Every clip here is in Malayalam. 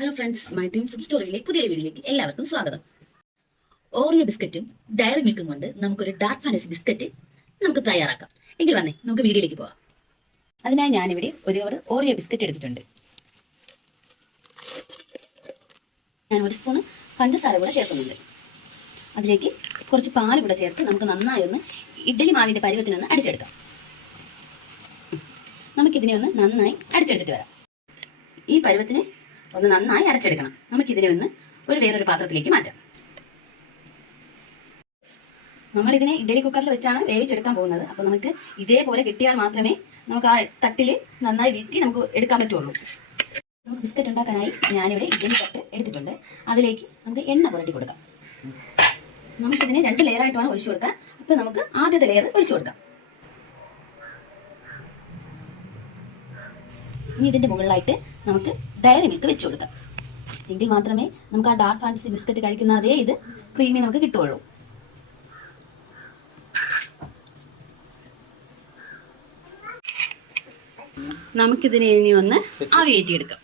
Hello friends, my dream food സ്റ്റോറിയിലെ പുതിയൊരു വീഡിയോയിലേക്ക് എല്ലാവർക്കും സ്വാഗതം. ഓറിയോ ബിസ്ക്കറ്റും ഡയറി മിൽക്കും കൊണ്ട് നമുക്കൊരു ഡാർക്ക് ഫാന്റസി ബിസ്ക്കറ്റ് നമുക്ക് തയ്യാറാക്കാം. എങ്കിൽ വന്നേ നമുക്ക് വീഡിയോയിലേക്ക് പോവാം. അതിനായി ഞാനിവിടെ ഒരു കവർ ഓറിയോ ബിസ്ക്കറ്റ് എടുത്തിട്ടുണ്ട്. ഞാൻ ഒരു സ്പൂൺ പഞ്ചസാര കൂടെ ചേർക്കുന്നുണ്ട്. അതിലേക്ക് കുറച്ച് പാല് കൂടെ ചേർത്ത് നമുക്ക് നന്നായി ഒന്ന് ഇഡ്ഡലി മാവിന്റെ പരുവത്തിനൊന്ന് അടിച്ചെടുക്കാം. നമുക്കിതിനെ ഒന്ന് നന്നായി അടിച്ചെടുത്തിട്ട് വരാം. ഈ പരുവത്തിന് ഒന്ന് നന്നായി അരച്ചെടുക്കണം. നമുക്കിതിനെ ഒന്ന് വേറൊരു പാത്രത്തിലേക്ക് മാറ്റാം. നമ്മളിതിനെ ഇഡ്ഡലി കുക്കറിൽ വെച്ചാണ് വേവിച്ചെടുക്കാൻ പോകുന്നത്. അപ്പോൾ നമുക്ക് ഇതേപോലെ കിട്ടിയാൽ മാത്രമേ നമുക്ക് ആ തട്ടിൽ നന്നായി വീത്തി നമുക്ക് എടുക്കാൻ പറ്റുള്ളൂ. നമുക്ക് ബിസ്ക്കറ്റ് ഉണ്ടാക്കാനായി ഞാനിവിടെ ഇഡ്ഡലി തട്ട് എടുത്തിട്ടുണ്ട്. അതിലേക്ക് നമുക്ക് എണ്ണ പുരട്ടി കൊടുക്കാം. നമുക്കിതിനെ 2 ലെയറായിട്ടാണ് ഒഴിച്ചു കൊടുക്കാൻ. അപ്പോൾ നമുക്ക് ആദ്യത്തെ ലെയർ ഒഴിച്ചു കൊടുക്കാം. ഇനി ഇതിന്റെ മുകളിലായിട്ട് നമുക്ക് ഡയറി മിൽക്ക് വെച്ച് കൊടുക്കാം. എങ്കിൽ മാത്രമേ നമുക്ക് ആ ഡാർക്ക് ഫാന്റസി ബിസ്ക്കറ്റ് കഴിക്കുന്ന അതേ ഇത് ക്രീമി നമുക്ക് കിട്ടുള്ളൂ. നമുക്കിതിനെ ഇനി ഒന്ന് ആവിയേറ്റിയെടുക്കാം.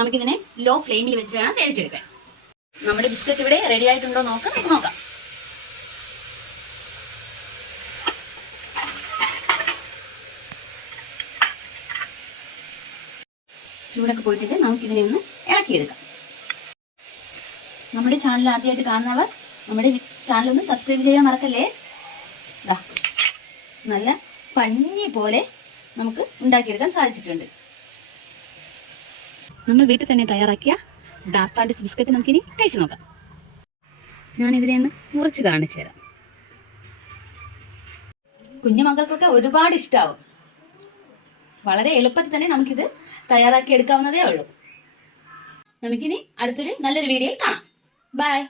നമുക്കിതിനെ ലോ ഫ്ലെയിമിൽ വെച്ച് വേണം വേവിച്ചെടുക്കാൻ. നമ്മുടെ ബിസ്ക്കറ്റ് ഇവിടെ റെഡി ആയിട്ടുണ്ടോ നോക്കാം. ചൂടൊക്കെ പോയിട്ടിട്ട് നമുക്കിതിനെ ഒന്ന് ഇളക്കിയെടുക്കാം. നമ്മുടെ ചാനൽ ആദ്യമായിട്ട് കാണുന്നവർ നമ്മുടെ ചാനൽ ഒന്ന് സബ്സ്ക്രൈബ് ചെയ്യാൻ മറക്കല്ലേ. നല്ല പഞ്ഞി പോലെ നമുക്ക് ഉണ്ടാക്കിയെടുക്കാൻ സാധിച്ചിട്ടുണ്ട്. നമ്മൾ വീട്ടിൽ തന്നെ തയ്യാറാക്കിയ ഡാർക്ക് ഫാന്റസി ബിസ്ക്കറ്റ് നമുക്കിനി കഴിച്ചു നോക്കാം. ഞാനിതിനെ ഒന്ന് മുറിച്ച് കാണിച്ചു തരാം. കുഞ്ഞു മക്കൾക്കൊക്കെ ഒരുപാട് ഇഷ്ടമാവും. വളരെ എളുപ്പത്തിൽ തന്നെ നമുക്കിത് തയ്യാറാക്കി എടുക്കാവുന്നതേ ഉള്ളൂ. നമുക്കിനി അടുത്തൊരു നല്ലൊരു വീഡിയോയിൽ കാണാം. ബൈ.